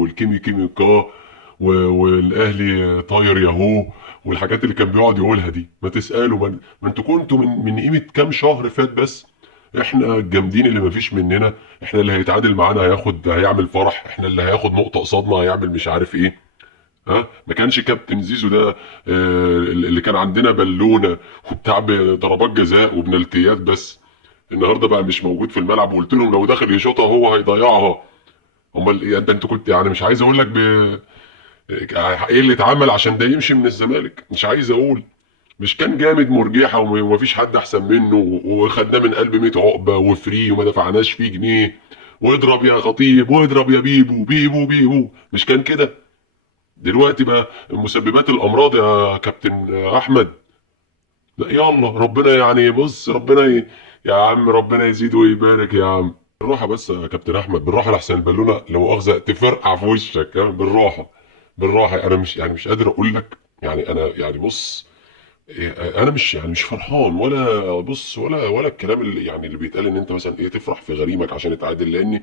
والكيمي كيمي كا والاهلي طاير ياهو، والحاجات اللي كان بيقعد يقولها دي. ما تسالوا، ما انتوا كنتوا من قيمه كام شهر فات بس. احنا الجامدين اللي مفيش مننا، احنا اللي هيتعادل معانا هيعمل فرح، احنا اللي هياخد نقطه قصادنا هيعمل مش عارف ايه. ها، ما كانش كابتن زيزو ده اللي كان عندنا بالونه وبتاع ضربات جزاء وبنالتيات بس. النهارده بقى مش موجود في الملعب، وقلت لهم لو دخل يشوطها هو هيضيعها. امال ايه ده؟ انتوا كنت يعني مش عايز اقول لك ايه اللي اتعمل عشان ده يمشي من الزمالك، مش عايز اقول. مش كان جامد مرجيحه ومفيش حد احسن منه، وخدناه من قلب 100 عقبه وفري وما دفعناش فيه جنيه. واضرب يا خطيب واضرب يا بيبو بيبو بيبو، مش كان كده؟ دلوقتي بقى مسببات الامراض يا كابتن احمد. لا يلا ربنا يعني، بص ربنا يا عم ربنا يزيد ويبارك يا عم. بالراحه بس يا كابتن احمد، بالراحه لحسن البالونه لو مؤاخذه تفرقع في وشك. بالراحه بالراحه، انا مش قادر اقول لك. يعني انا يعني بص، انا مش يعني مش فرحان ولا بص ولا الكلام اللي يعني اللي بيتقال ان انت مثلا ايه تفرح في غريمك عشان اتعادل. لاني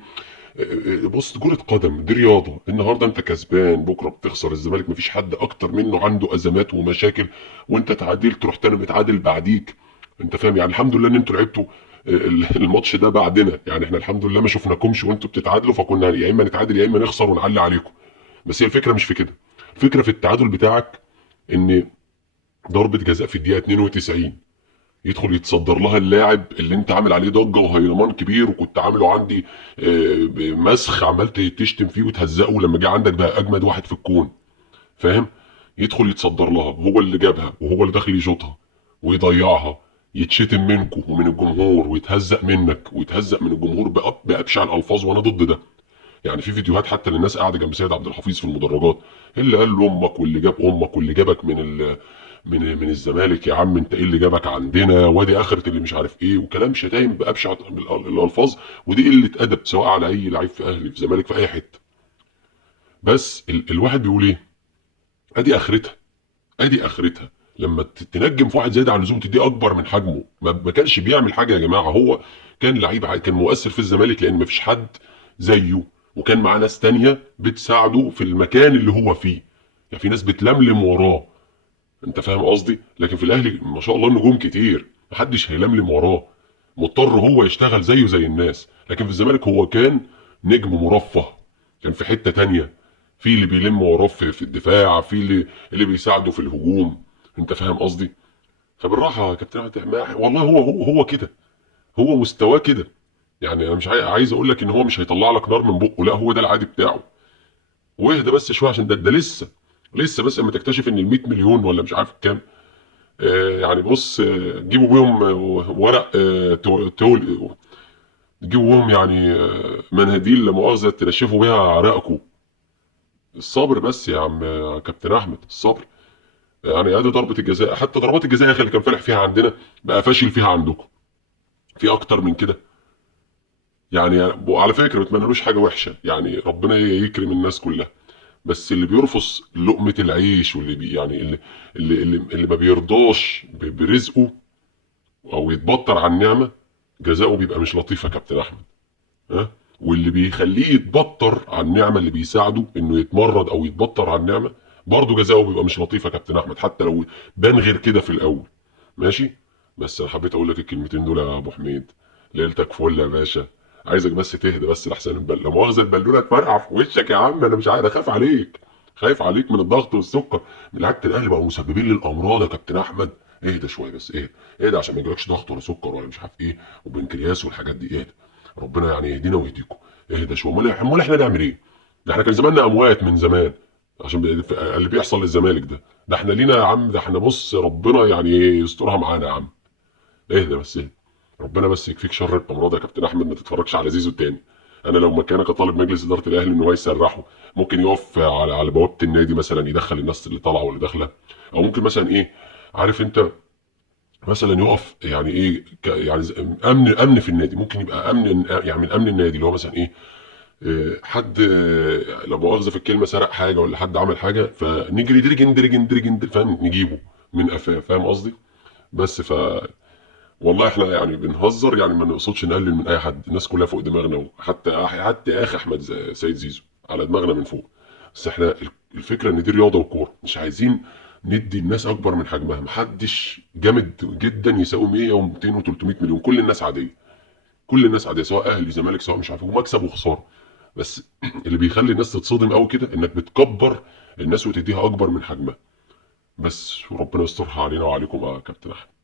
بص، كرة قدم دي رياضة. النهارده انت كسبان بكره بتخسر. الزمالك مفيش حد اكتر منه عنده ازمات ومشاكل، وانت تعادلت رحت انا متعادل بعديك. انت فاهم يعني؟ الحمد لله ان انتوا لعبتوا الماتش ده بعدنا. يعني احنا الحمد لله ما شفناكمش وانتوا بتتعادلوا، فكنا يا اما نتعادل يا اما نخسر ونعلي عليكم. بس هي الفكرة مش في كده. الفكرة في التعادل بتاعك، ان ضربة جزاء في الدقيقة 92 يدخل يتصدر لها اللاعب اللي انت عامل عليه ضجه وهيلمان كبير وكنت عامله عندي مسخ، عملت تشتم فيه وتهزقه، لما جه عندك بقى اجمد واحد في الكون. فاهم؟ يدخل يتصدر لها، هو اللي جابها وهو اللي داخل يشوطها ويضيعها، يتشتم منكم ومن الجمهور ويتهزق منك ويتهزق من الجمهور بأبشع الالفاظ، وانا ضد ده. يعني في فيديوهات حتى للناس قاعده جنب سيد عبد الحفيظ في المدرجات، اللي قال لامك واللي جاب امك واللي جابك من الزمالك يا عم، انت ايه اللي جابك عندنا، وادي اخره اللي مش عارف ايه، وكلام شتايم بابشع الالفاظ. ودي قله ادب سواء على اي لعيب في اهلي في زمالك في اي حته. بس الواحد بيقول ايه؟ ادي اخرتها، ادي اخرتها. لما تنجم في واحد زياده عن اللزوم تديه اكبر من حجمه. ما كانش بيعمل حاجه يا جماعه، هو كان لعيب كان مؤثر في الزمالك لان مفيش حد زيه، وكان معاه ناس تانية بتساعده في المكان اللي هو فيه. يعني في ناس بتلملم وراه. انت فاهم قصدي؟ لكن في الاهلي ما شاء الله النجوم كتير، محدش هيلملم وراه، مضطر هو يشتغل زيه زي الناس. لكن في الزمالك هو كان نجم مرفه، كان في حتة تانية. في اللي بيلم وراه في الدفاع، في اللي بيساعده في الهجوم. انت فاهم قصدي؟ فبالراحه يا كابتن أحمد، والله هو كده، هو مستواه كده. يعني انا مش عايز اقول لك ان هو مش هيطلع لك نار من بقه، لا هو ده العادي بتاعه. واهدى بس شويه عشان ده لسه بس اما تكتشف ان ال 100 مليون ولا مش عارف كام. يعني بص، جيبوا بيهم ورق تجيبوا بيهم يعني مناديل لا مؤاخذه تنشفوا بيها عرقكم. الصبر بس يا عم كابتن احمد، الصبر. يعني ادي ضربه الجزاء، حتى ضربات الجزاء يا اخي اللي كان فالح فيها عندنا بقى فاشل فيها عندكم. في اكتر من كده؟ يعني على فكره ما بتمنلوش حاجه وحشه، يعني ربنا يكرم الناس كلها. بس اللي بيرفض لقمه العيش واللي يعني اللي ما بيرضاش برزقه او يتبطر عن النعمه، جزاؤه بيبقى مش لطيف يا كابتن احمد. ها؟ واللي بيخليه يتبطر عن النعمه، اللي بيساعده انه يتمرد او يتبطر عن النعمه، برضه جزاؤه بيبقى مش لطيف يا كابتن احمد، حتى لو بان غير كده في الاول. ماشي. بس انا حبيت اقول لك الكلمتين دول يا ابو حميد. ليلتك فل يا باشا. عايزك بس تهدى بس لحسن لا مؤاخذه البالونه تفرقع في وشك يا عم. انا مش عارف، اخاف عليك، خايف عليك من الضغط والسكر. بالعكس الاهلي بقوا مسببين للامراض يا كابتن احمد. اهدى شويه بس، اهدى. اهدى عشان ما يجيلكش ضغط ولا سكر ولا مش عارف ايه وبنكرياس والحاجات دي. اهدى. ربنا يعني يهدينا ويهديكم. اهدى شويه. امال احنا نعمل ايه؟ ده احنا كان زماننا اموات من زمان عشان اللي بيحصل للزمالك ده. ده احنا لينا يا عم، ده احنا بص ربنا يعني يسترها معانا يا عم. اهدى بس اهدى. ربنا بس يكفيك شر الامراض يا كابتن احمد، ما تتفرجش على زيزو تاني. انا لو مكانك طالب مجلس اداره الاهلي ان هو يسرحه. ممكن يقف على بوابه النادي مثلا يدخل الناس اللي طالعه واللي داخله. او ممكن مثلا ايه، عارف انت، مثلا يقف يعني ايه يعني امن في النادي. ممكن يبقى امن يعني من امن النادي اللي هو مثلا ايه، حد لا مؤاخذه في الكلمه سرق حاجه ولا حد عمل حاجه، فنجري درجن درجن درجن فاهم، نجيبه من قفاه. فاهم قصدي؟ بس والله احنا يعني بنهزر، يعني ما نقصدش نقلل من اي حد، الناس كلها فوق دماغنا، وحتى اخي احمد سيد زيزو على دماغنا من فوق. بس احنا الفكره ان دي رياضه وكوره، مش عايزين ندي الناس اكبر من حجمها. محدش جامد جدا يساوي 100 و200 و300 مليون، كل الناس عاديه، كل الناس عاديه، سواء اهلي زمالك سواء مش عارف إيه، ومكسب وخساره. بس اللي بيخلي الناس تتصدم قوي كده انك بتكبر الناس وتديها اكبر من حجمها. بس وربنا يسترها علينا وعليكم يا كابتن احمد.